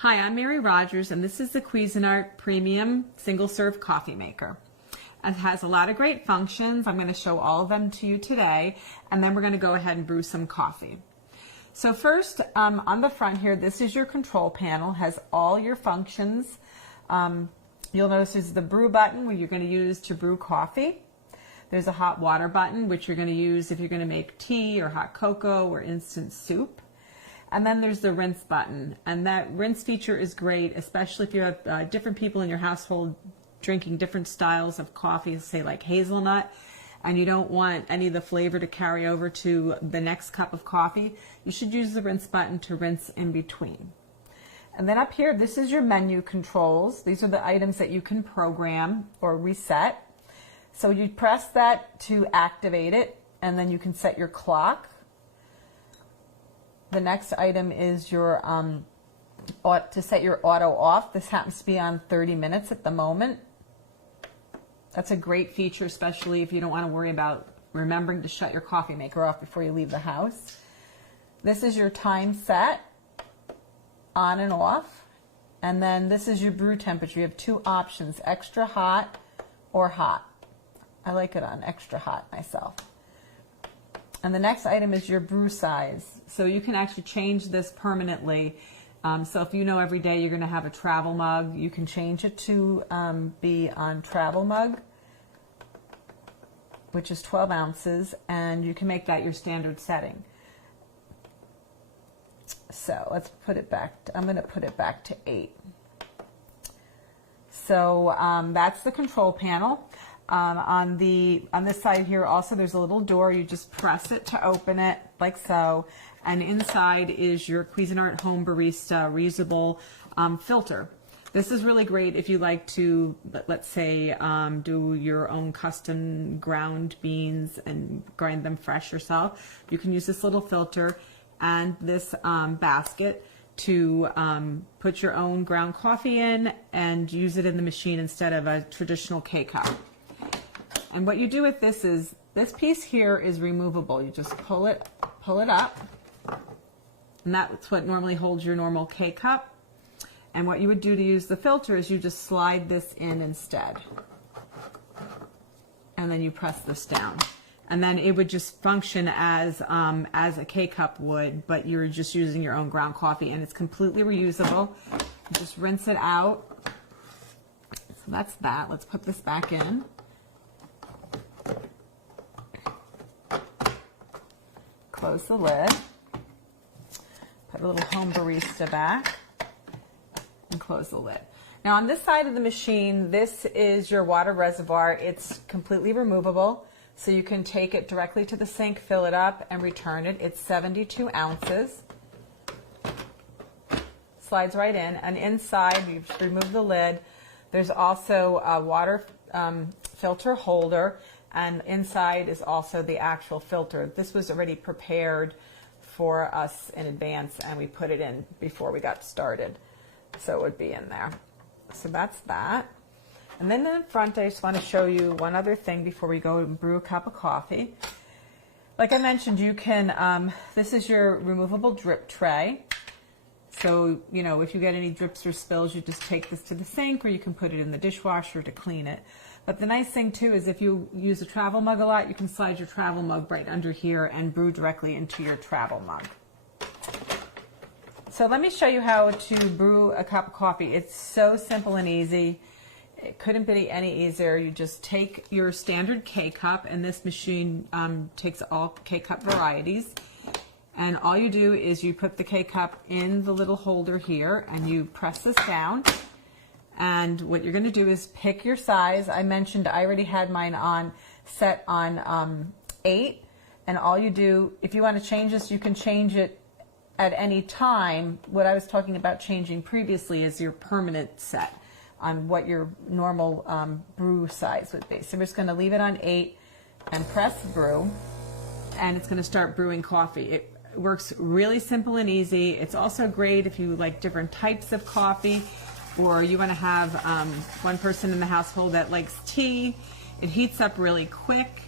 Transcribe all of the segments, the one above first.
Hi, I'm Mary Rogers, and this is the Cuisinart Premium Single Serve Coffee Maker. It has a lot of great functions. I'm going to show all of them to you today, and then we're going to go ahead and brew some coffee. So first, on the front here, this is your control panel. It has all your functions. You'll notice there's the brew button, where you're going to use to brew coffee. There's a hot water button, which you're going to use if you're going to make tea or hot cocoa or instant soup. And then there's the rinse button, and that rinse feature is great, especially if you have different people in your household drinking different styles of coffee, say like hazelnut, and you don't want any of the flavor to carry over to the next cup of coffee. You should use the rinse button to rinse in between. And then up here, this is your menu controls. These are the items that you can program or reset. So you press that to activate it, and then you can set your clock. The next item is your to set your auto off. This happens to be on 30 minutes at the moment. That's a great feature, especially if you don't want to worry about remembering to shut your coffee maker off before you leave the house. This is your time set, on and off. And then this is your brew temperature. You have two options, extra hot or hot. I like it on extra hot myself. And the next item is your brew size. So you can actually change this permanently. So if you know every day you're going to have a travel mug, you can change it to be on travel mug, which is 12 ounces, and you can make that your standard setting. So let's put it back. I'm going to put it back to 8. So that's the control panel. On this side here also, there's a little door. You just press it to open it, like so. And inside is your Cuisinart Home Barista reusable filter. This is really great if you like to, let's say, do your own custom ground beans and grind them fresh yourself. You can use this little filter and this basket to put your own ground coffee in and use it in the machine instead of a traditional K-Cup. And what you do with this is, this piece here is removable. You just pull it up, and that's what normally holds your normal K-Cup. And what you would do to use the filter is you just slide this in instead. And then you press this down. And then it would just function as a K-Cup would, but you're just using your own ground coffee, and it's completely reusable. You just rinse it out. So that's that. Let's put this back in. Close the lid, put a little home barista back, and close the lid. Now on this side of the machine, this is your water reservoir. It's completely removable, so you can take it directly to the sink, fill it up, and return it. It's 72 ounces. Slides right in, and inside, you just remove the lid. There's also a water filter holder, and inside is also the actual filter. This was already prepared for us in advance, and we put it in before we got started. So it would be in there. So that's that. And then in front, I just want to show you one other thing before we go and brew a cup of coffee. Like I mentioned, you can, this is your removable drip tray. So, you know, if you get any drips or spills, you just take this to the sink, or you can put it in the dishwasher to clean it. But the nice thing too is if you use a travel mug a lot, you can slide your travel mug right under here and brew directly into your travel mug. So let me show you how to brew a cup of coffee. It's so simple and easy. It couldn't be any easier. You just take your standard K-Cup, and this machine takes all K-Cup varieties. And all you do is you put the K-Cup in the little holder here, and you press this down. And what you're going to do is pick your size. I mentioned I already had mine set on 8. And all you do, if you want to change this, you can change it at any time. What I was talking about changing previously is your permanent set on what your normal brew size would be. So we're just going to leave it on 8 and press brew, and it's going to start brewing coffee. It works really simple and easy. It's also great if you like different types of coffee, or you want to have one person in the household that likes tea. It heats up really quick,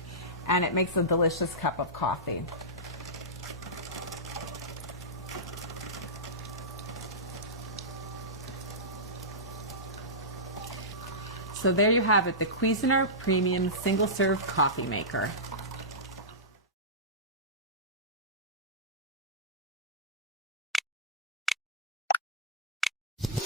and it makes a delicious cup of coffee. So there you have it, the Cuisinart Premium Single Serve Coffee Maker.